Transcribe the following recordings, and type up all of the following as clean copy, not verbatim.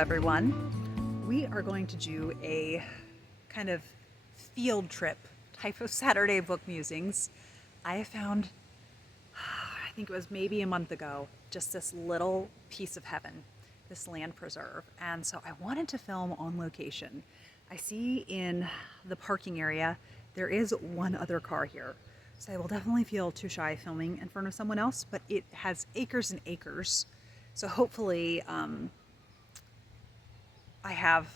everyone. We are going to do a kind of field trip type of Saturday book musings. I found, I think it was maybe a month ago, just this little piece of heaven, this land preserve. And so I wanted to film on location. I see in the parking area, there is one other car here. So I will definitely feel too shy filming in front of someone else, but it has acres and acres. So hopefully I have,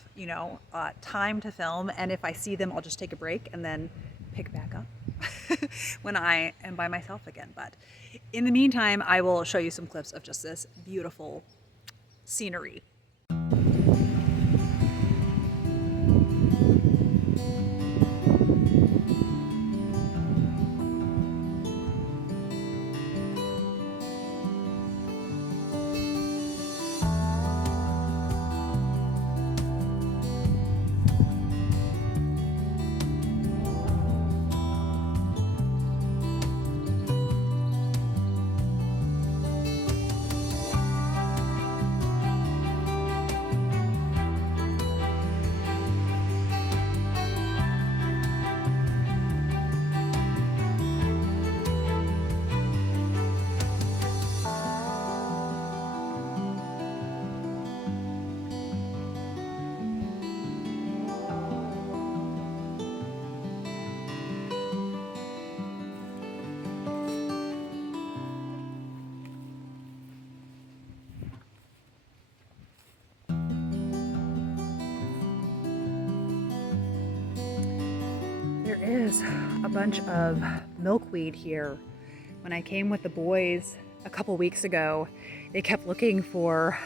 time to film, and if I see them, I'll just take a break and then pick back up when I am by myself again. But in the meantime, I will show you some clips of just this beautiful scenery. There is a bunch of milkweed here. When I came with the boys a couple weeks ago, they kept looking for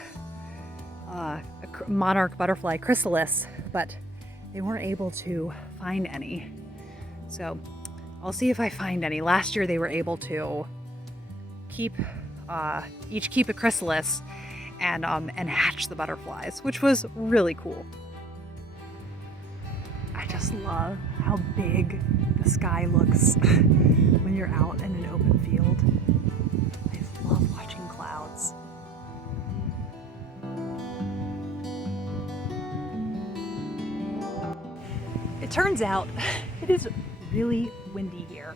a monarch butterfly chrysalis, but they weren't able to find any. So I'll see if I find any. Last year they were able to each keep a chrysalis and hatch the butterflies, which was really cool. I just love how big the sky looks when you're out in an open field. I just love watching clouds. It turns out it is really windy here.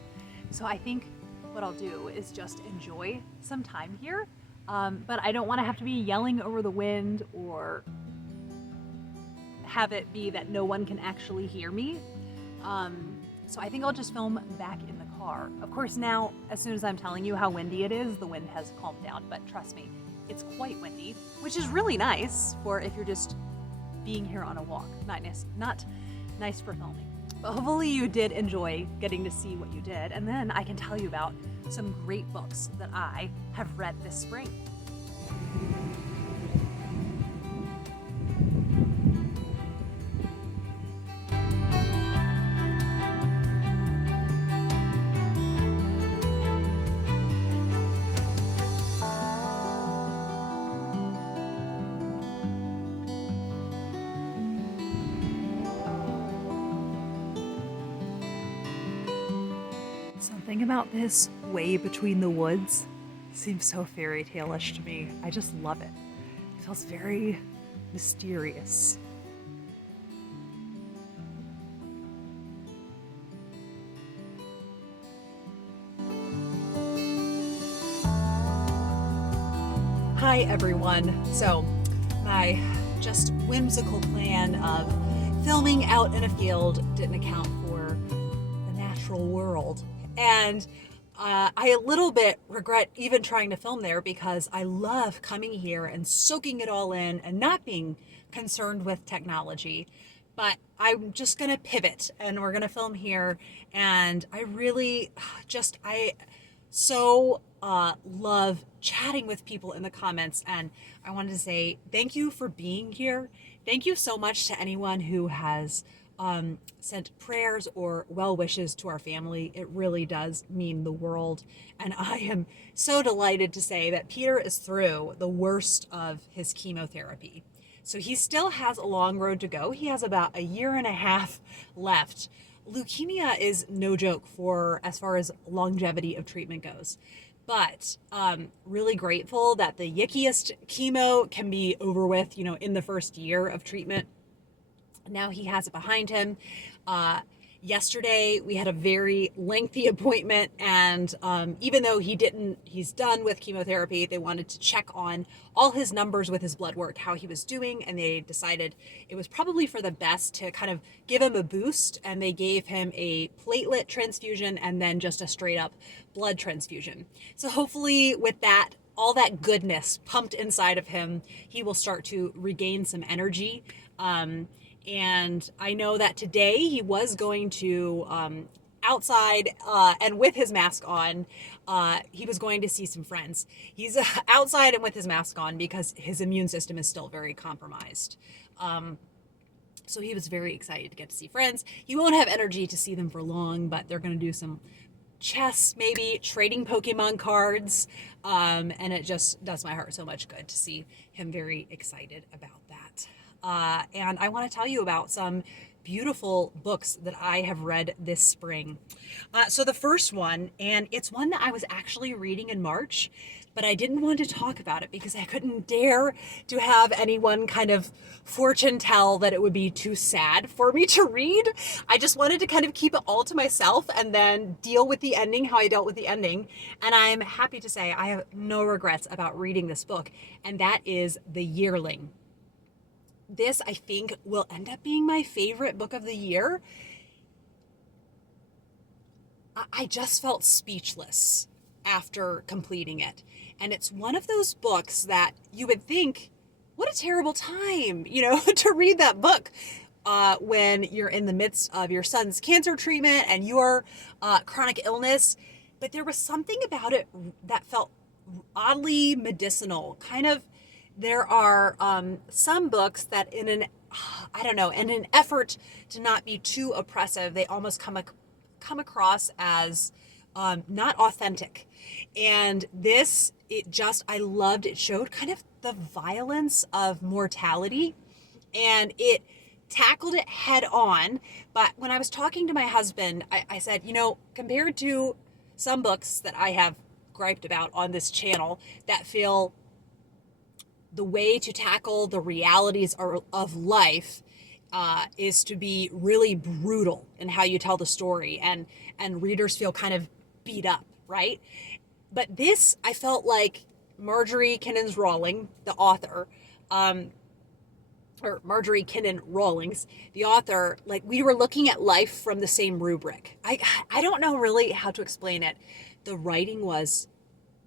So I think what I'll do is just enjoy some time here. But I don't want to have to be yelling over the wind or have it be that no one can actually hear me. So I think I'll just film back in the car. Of course now, as soon as I'm telling you how windy it is, the wind has calmed down, but trust me, it's quite windy, which is really nice for if you're just being here on a walk. Not nice for filming. But hopefully you did enjoy getting to see what you did, and then I can tell you about some great books that I have read this spring. Something about this way between the woods seems so fairy tale-ish to me. I just love it. It feels very mysterious. Hi everyone. So my just whimsical plan of filming out in a field didn't account for the natural world. And I a little bit regret even trying to film there because I love coming here and soaking it all in and not being concerned with technology. But I'm just gonna pivot and we're gonna film here. And I really love chatting with people in the comments. And I wanted to say thank you for being here. Thank you so much to anyone who has sent prayers or well wishes to our family. It really does mean the world. And I am so delighted to say that Peter is through the worst of his chemotherapy. So he still has a long road to go. He has about a year and a half left. Leukemia is no joke for as far as longevity of treatment goes. But really grateful that the yickiest chemo can be over with, in the first year of treatment. Now he has it behind him. Yesterday we had a very lengthy appointment, and even though he's done with chemotherapy, they wanted to check on all his numbers with his blood work, how he was doing, and they decided it was probably for the best to kind of give him a boost, and they gave him a platelet transfusion and then just a straight up blood transfusion. So hopefully with that, all that goodness pumped inside of him, he will start to regain some energy. And I know that today he was going to, outside and with his mask on, he was going to see some friends. He's outside and with his mask on because his immune system is still very compromised. So he was very excited to get to see friends. He won't have energy to see them for long, but they're going to do some chess, maybe trading Pokemon cards. And it just does my heart so much good to see him very excited about that. And I want to tell you about some beautiful books that I have read this spring. So the first one, and it's one that I was actually reading in March, but I didn't want to talk about it because I couldn't dare to have anyone kind of fortune tell that it would be too sad for me to read. I just wanted to kind of keep it all to myself and then deal with the ending, how I dealt with the ending. And I'm happy to say I have no regrets about reading this book, and that is The Yearling. This, I think, will end up being my favorite book of the year. I just felt speechless after completing it. And it's one of those books that you would think, what a terrible time, to read that book when you're in the midst of your son's cancer treatment and your chronic illness. But there was something about it that felt oddly medicinal, kind of. There are some books that in an effort to not be too oppressive, they almost come across as not authentic. And this, I loved, it showed kind of the violence of mortality, and it tackled it head on. But when I was talking to my husband, I said, compared to some books that I have griped about on this channel that feel the way to tackle the realities of life is to be really brutal in how you tell the story, and readers feel kind of beat up, right? But this, I felt like Marjorie Kinnan's Rawlings, the author, or Marjorie Kinnan Rawlings, the author, like we were looking at life from the same rubric. I don't know really how to explain it. The writing was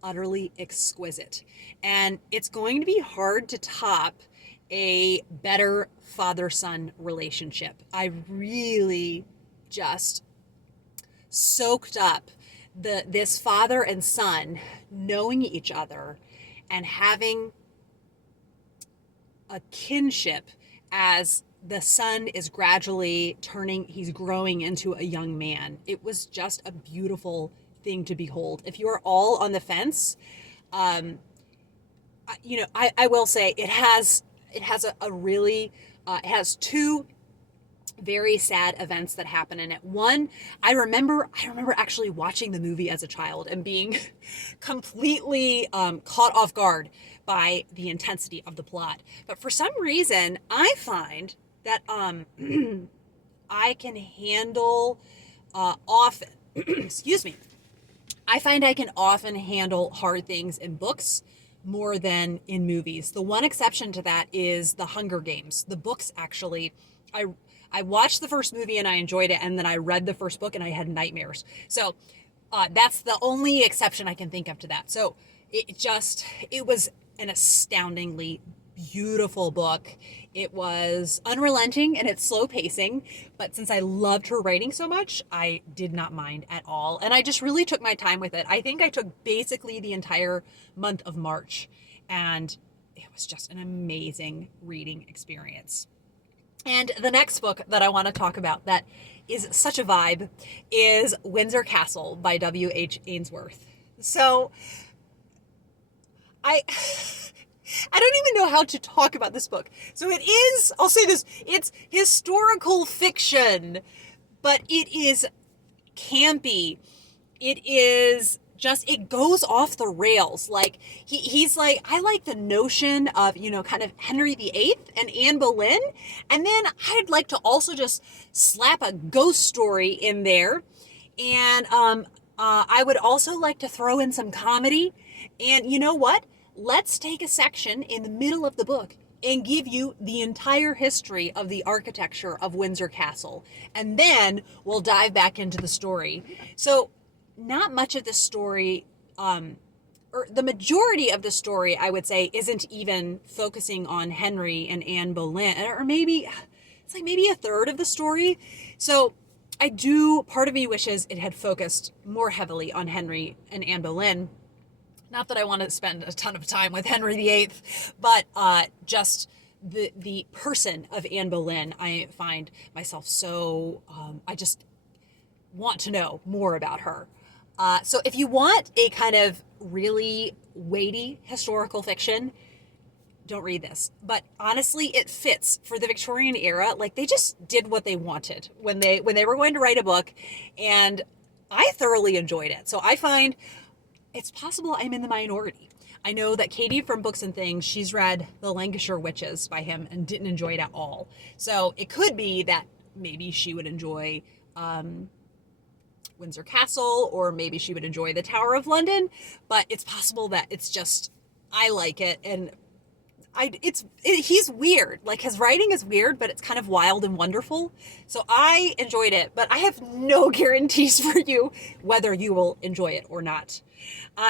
utterly exquisite. And it's going to be hard to top a better father-son relationship. I really just soaked up this father and son knowing each other and having a kinship as the son is gradually he's growing into a young man. It was just a beautiful thing to behold. If you are all on the fence, I will say it has two very sad events that happen in it. One, I remember actually watching the movie as a child and being completely caught off guard by the intensity of the plot. But for some reason, I find that I can handle often, excuse me, I find I can often handle hard things in books more than in movies. The one exception to that is The Hunger Games. The books, actually, I watched the first movie and I enjoyed it, and then I read the first book and I had nightmares. So that's the only exception I can think of to that. So it was an astoundingly beautiful book. It was unrelenting in its slow pacing, but since I loved her writing so much, I did not mind at all. And I just really took my time with it. I think I took basically the entire month of March, and it was just an amazing reading experience. And the next book that I want to talk about that is such a vibe is Windsor Castle by W.H. Ainsworth. So I don't even know how to talk about this book. So it is, I'll say this, it's historical fiction, but it is campy. It is just, it goes off the rails. Like he's like, I like the notion of, kind of Henry VIII and Anne Boleyn. And then I'd like to also just slap a ghost story in there. And I would also like to throw in some comedy. And you know what? Let's take a section in the middle of the book and give you the entire history of the architecture of Windsor Castle. And then we'll dive back into the story. So not much of the story, or the majority of the story, I would say, isn't even focusing on Henry and Anne Boleyn, or maybe it's like maybe a third of the story. So part of me wishes it had focused more heavily on Henry and Anne Boleyn. Not that I want to spend a ton of time with Henry VIII, but just the person of Anne Boleyn, I find myself so, I just want to know more about her. So if you want a kind of really weighty historical fiction, don't read this. But honestly, it fits for the Victorian era. Like, they just did what they wanted when they were going to write a book, and I thoroughly enjoyed it. So I find it's possible I'm in the minority. I know that Katie from Books and Things, she's read The Lancashire Witches by him and didn't enjoy it at all. So it could be that maybe she would enjoy Windsor Castle, or maybe she would enjoy The Tower of London, but it's possible that it's just, I like it, and he's weird. Like, his writing is weird, but it's kind of wild and wonderful. So I enjoyed it, but I have no guarantees for you whether you will enjoy it or not.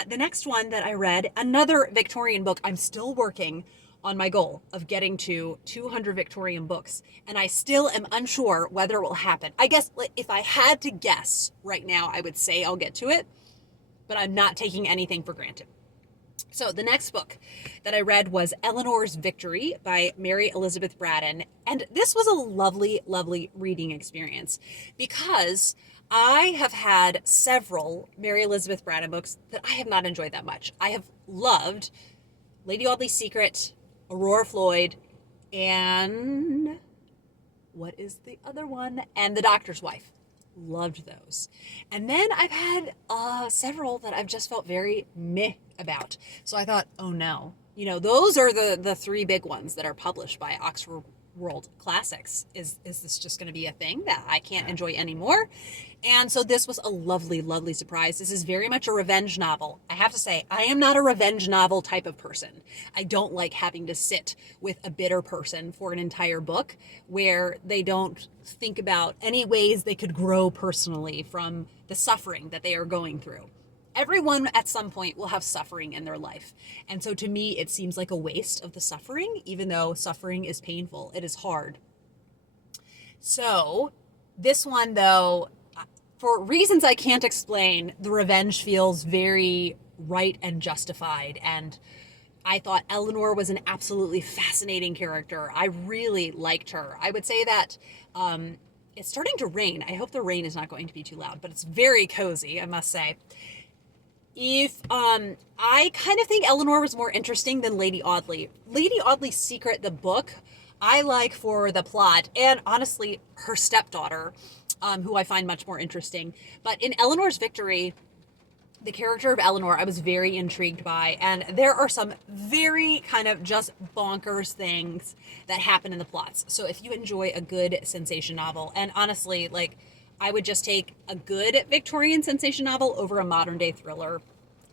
The next one that I read, another Victorian book. I'm still working on my goal of getting to 200 Victorian books, and I still am unsure whether it will happen. I guess if I had to guess right now, I would say I'll get to it, but I'm not taking anything for granted. So the next book that I read was Eleanor's Victory by Mary Elizabeth Braddon. And this was a lovely, lovely reading experience because I have had several Mary Elizabeth Braddon books that I have not enjoyed that much. I have loved Lady Audley's Secret, Aurora Floyd, and what is the other one? And The Doctor's Wife. Loved those. And then I've had several that I've just felt very meh about. So I thought, oh no. Those are the three big ones that are published by Oxford World Classics. Is this just going to be a thing that I can't enjoy anymore? And so this was a lovely, lovely surprise. This is very much a revenge novel. I have to say, I am not a revenge novel type of person. I don't like having to sit with a bitter person for an entire book where they don't think about any ways they could grow personally from the suffering that they are going through. Everyone at some point will have suffering in their life. And so to me, it seems like a waste of the suffering, even though suffering is painful. It is hard. So this one, though, for reasons I can't explain, the revenge feels very right and justified. And I thought Eleanor was an absolutely fascinating character. I really liked her. I would say that it's starting to rain. I hope the rain is not going to be too loud, but it's very cozy, I must say. I kind of think Eleanor was more interesting than Lady Audley. Lady Audley's Secret, the book, I like for the plot, and honestly, her stepdaughter, who I find much more interesting. But in Eleanor's Victory, the character of Eleanor, I was very intrigued by, and there are some very kind of just bonkers things that happen in the plots. So if you enjoy a good sensation novel, and honestly, I would just take a good Victorian sensation novel over a modern day thriller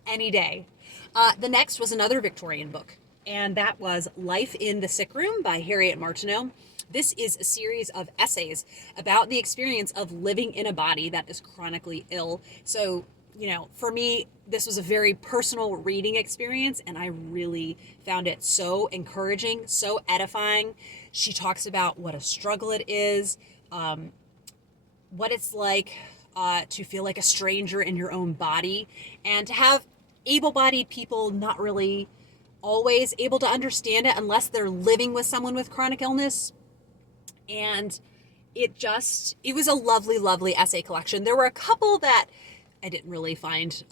any day. The next was another Victorian book, and that was Life in the Sick Room by Harriet Martineau. This is a series of essays about the experience of living in a body that is chronically ill. So, for me, this was a very personal reading experience, and I really found it so encouraging, so edifying. She talks about what a struggle it is, what it's like to feel like a stranger in your own body, and to have able-bodied people not really always able to understand it unless they're living with someone with chronic illness. And it was a lovely, lovely essay collection. There were a couple that I didn't really find,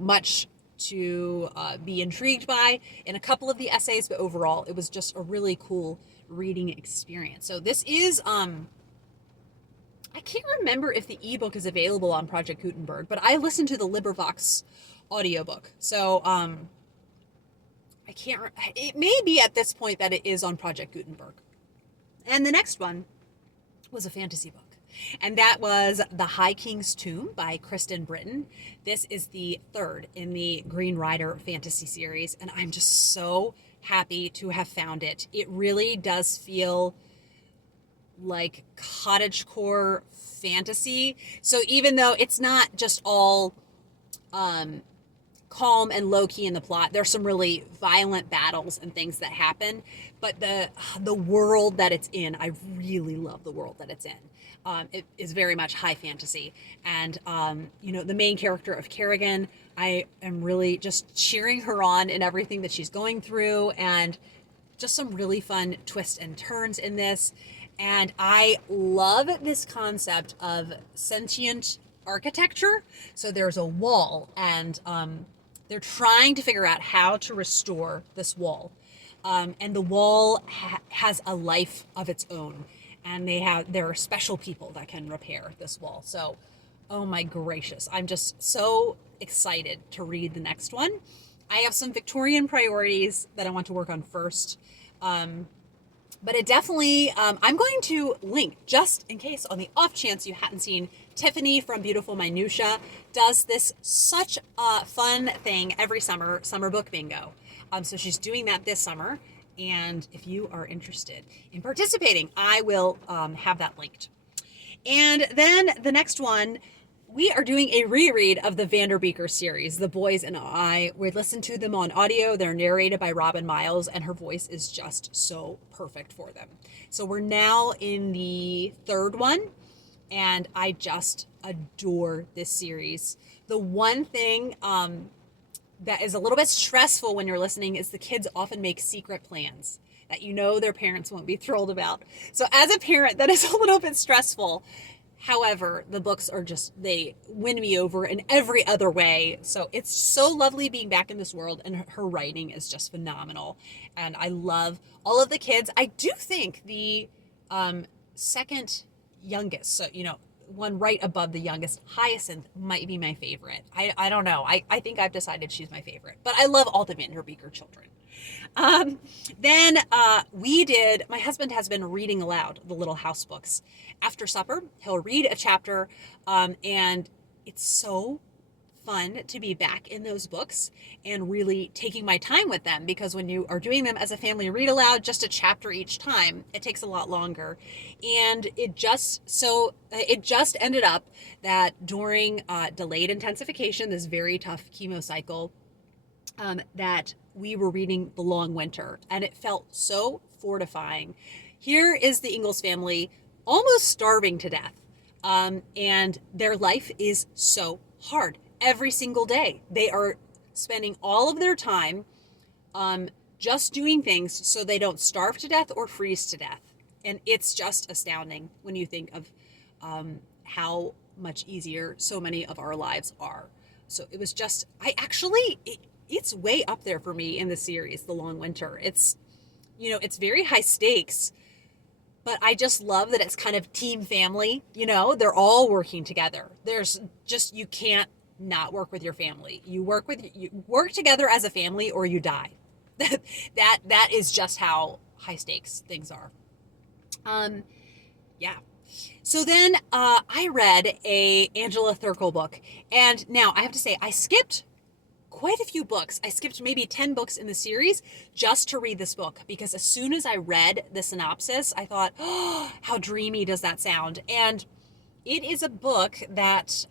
much to be intrigued by in a couple of the essays, but overall, it was just a really cool reading experience. So this is, I I can't remember if the ebook is available on Project Gutenberg, but I listened to the LibriVox audiobook. So I can't, it may be at this point that it is on Project Gutenberg. And the next one was a fantasy book. And that was The High King's Tomb by Kristen Britton. This is the third in the Green Rider fantasy series, and I'm just so happy to have found it. It really does feel like cottagecore fantasy. So even though it's not just all calm and low-key in the plot, there's some really violent battles and things that happen, but the world that it's in, I really love the world that it's in. It is very much high fantasy, and the main character of Kerrigan, I am really just cheering her on in everything that she's going through, and just some really fun twists and turns in this. And I love this concept of sentient architecture. So there's a wall, and they're trying to figure out how to restore this wall, and the wall has a life of its own. And there are special people that can repair this wall. So, oh my gracious, I'm just so excited to read the next one. I have some Victorian priorities that I want to work on first. But it definitely, I'm going to link, just in case, on the off chance you hadn't seen, Tiffany from Beautiful Minutia does this such a fun thing every summer book bingo. So she's doing that this summer. And if you are interested in participating, I will have that linked. And then the next one, we are doing a reread of the Vanderbeekers series, The Boys and I. We listened to them on audio. They're narrated by Robin Miles, and her voice is just so perfect for them. So we're now in the third one, and I just adore this series. The one thing that is a little bit stressful when you're listening is the kids often make secret plans that their parents won't be thrilled about. So as a parent, that is a little bit stressful. However, the books are they win me over in every other way. So it's so lovely being back in this world, and her writing is just phenomenal. And I love all of the kids. I do think the second youngest, so, one right above the youngest, Hyacinth, might be my favorite. I don't know. I think I've decided she's my favorite, but I love all the Vanderbeeker children. Then my husband has been reading aloud the Little House books. After supper, he'll read a chapter, and it's so fun to be back in those books and really taking my time with them, because when you are doing them as a family read aloud, just a chapter each time, it takes a lot longer. And it just ended up that during delayed intensification, this very tough chemo cycle, that we were reading The Long Winter, and it felt so fortifying. Here is the Ingalls family almost starving to death, and their life is so hard. Every single day, they are spending all of their time just doing things so they don't starve to death or freeze to death. And it's just astounding when you think of how much easier so many of our lives are. So it was just, it's way up there for me in the series, The Long Winter. It's very high stakes, but I just love that it's kind of team family. They're all working together. You can't not work with your family. You work together as a family, or you die. that is just how high stakes things are. Yeah. So then I read a Angela Thurkell book, and now I have to say I skipped quite a few books. I skipped maybe 10 books in the series just to read this book, because as soon as I read the synopsis, I thought, oh, how dreamy does that sound? And it is a book that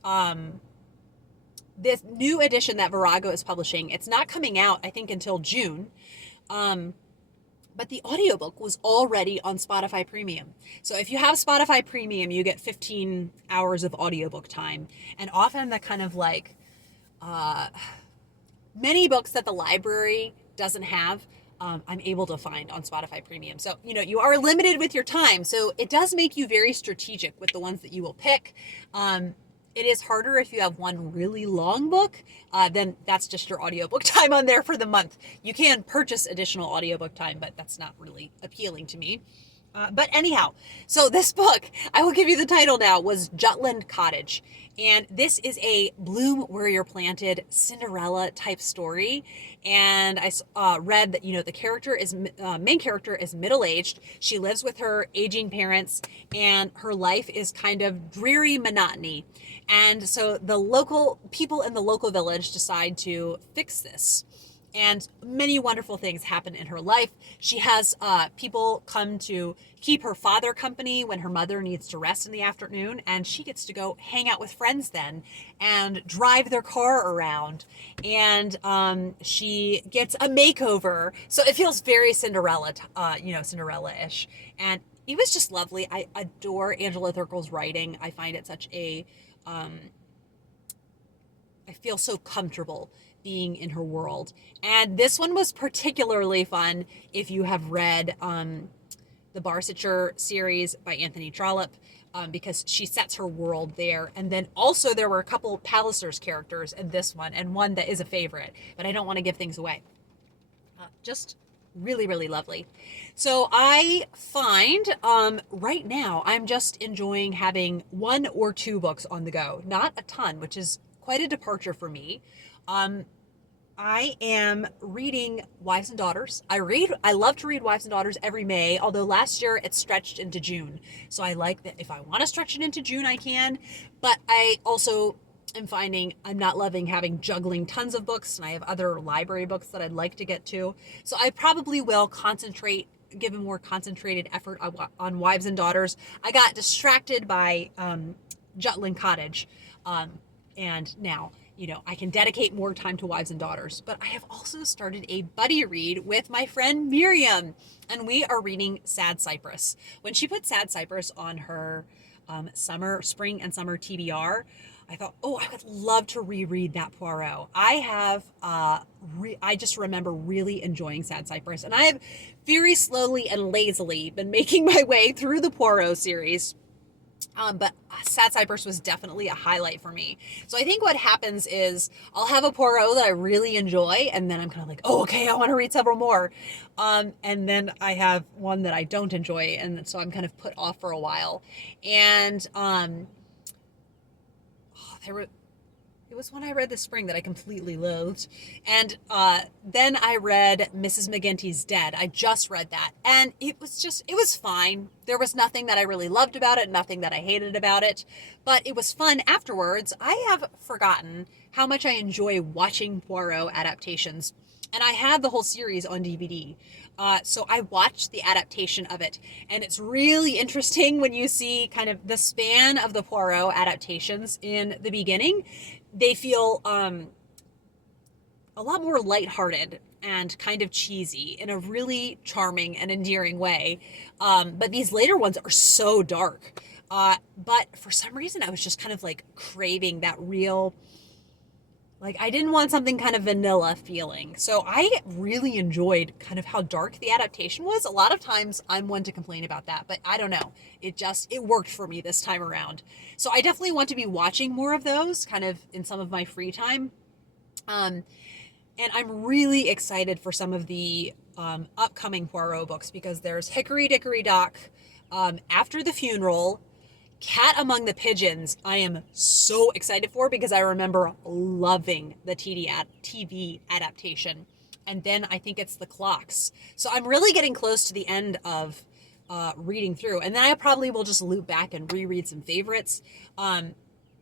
this new edition that Virago is publishing, it's not coming out, I think, until June. But the audiobook was already on Spotify Premium. So if you have Spotify Premium, you get 15 hours of audiobook time. And often the kind of many books that the library doesn't have, I'm able to find on Spotify Premium. So, you are limited with your time. So it does make you very strategic with the ones that you will pick. It is harder if you have one really long book, then that's just your audiobook time on there for the month. You can purchase additional audiobook time, but that's not really appealing to me. But anyhow, so this book, I will give you the title now, was Jutland Cottage. And this is a bloom where you're planted Cinderella type story. And I read that, the main character is middle-aged. She lives with her aging parents and her life is kind of dreary monotony. And so the local people in the local village decide to fix this. And many wonderful things happen in her life. She has people come to keep her father company when her mother needs to rest in the afternoon, and she gets to go hang out with friends then and drive their car around. And she gets a makeover, so it feels very Cinderella-ish. And it was just lovely. I adore Angela Thirkell's writing. I find it such a I feel so comfortable being in her world. And this one was particularly fun if you have read the Barsetshire series by Anthony Trollope, because she sets her world there. And then also there were a couple Pallisers characters in this one, and one that is a favorite, but I don't want to give things away. Just really, really lovely. So I find right now I'm just enjoying having 1 or 2 books on the go, not a ton, which is quite a departure for me. I am reading Wives and Daughters. I love to read Wives and Daughters every May, although last year it stretched into June. So I like that if I want to stretch it into June, I can. But I also am finding I'm not loving juggling tons of books, and I have other library books that I'd like to get to. So I probably will give a more concentrated effort on Wives and Daughters. I got distracted by Jutland Cottage, and now I can dedicate more time to Wives and Daughters. But I have also started a buddy read with my friend Miriam, and we are reading Sad Cypress. When she put Sad Cypress on her spring and summer TBR, I thought, I would love to reread that Poirot. I just remember really enjoying Sad Cypress, and I have very slowly and lazily been making my way through the Poirot series. But Sad Cypress was definitely a highlight for me. So I think what happens is I'll have a Poirot that I really enjoy, and then I'm kind of like, okay, I want to read several more. And then I have one that I don't enjoy, and so I'm kind of put off for a while. And it was one I read this spring that I completely loathed. And then I read Mrs. McGinty's Dead. I just read that. And it was fine. There was nothing that I really loved about it, nothing that I hated about it. But it was fun afterwards. I have forgotten how much I enjoy watching Poirot adaptations. And I had the whole series on DVD. So I watched the adaptation of it. And it's really interesting when you see kind of the span of the Poirot adaptations in the beginning. They feel a lot more lighthearted and kind of cheesy in a really charming and endearing way. But these later ones are so dark. But for some reason, I was just kind of like craving that real... I didn't want something kind of vanilla feeling. So I really enjoyed kind of how dark the adaptation was. A lot of times I'm one to complain about that, but I don't know. It worked for me this time around. So I definitely want to be watching more of those kind of in some of my free time. And I'm really excited for some of the upcoming Poirot books, because there's Hickory Dickory Dock, After the Funeral, Cat Among the Pigeons. I am so excited for, because I remember loving the TV adaptation. And then I think it's The Clocks. So I'm really getting close to the end of reading through. And then I probably will just loop back and reread some favorites.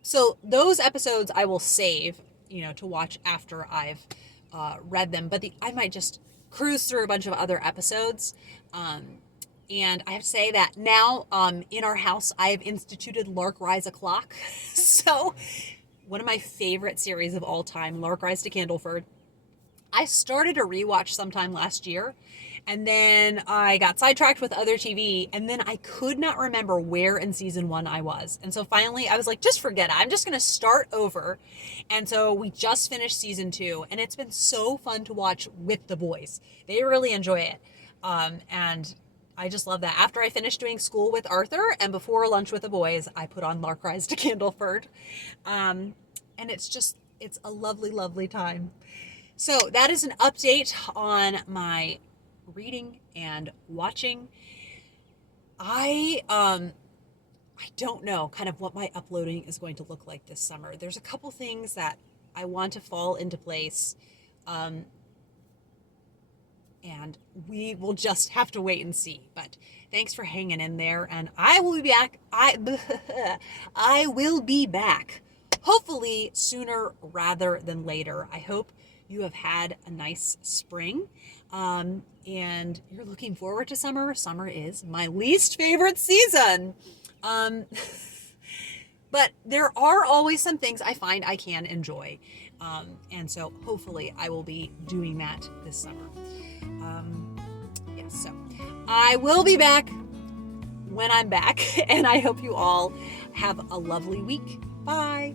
So those episodes I will save, to watch after I've read them. But I might just cruise through a bunch of other episodes. And I have to say that now in our house, I have instituted Lark Rise O'Clock. So one of my favorite series of all time, Lark Rise to Candleford. I started a rewatch sometime last year, and then I got sidetracked with other TV, and then I could not remember where in season 1 I was. And so finally I was like, just forget it. I'm just going to start over. And so we just finished season 2, and it's been so fun to watch with the boys. They really enjoy it. And I just love that. After I finished doing school with Arthur and before lunch with the boys, I put on Lark Rise to Candleford. And it's a lovely, lovely time. So that is an update on my reading and watching. I don't know kind of what my uploading is going to look like this summer. There's a couple things that I want to fall into place. And we will just have to wait and see. But thanks for hanging in there, and I will be back. I will be back, hopefully sooner rather than later. I hope you have had a nice spring, and you're looking forward to summer. Summer is my least favorite season. But there are always some things I find I can enjoy. And so hopefully I will be doing that this summer. Yes, so I will be back when I'm back, and I hope you all have a lovely week. Bye.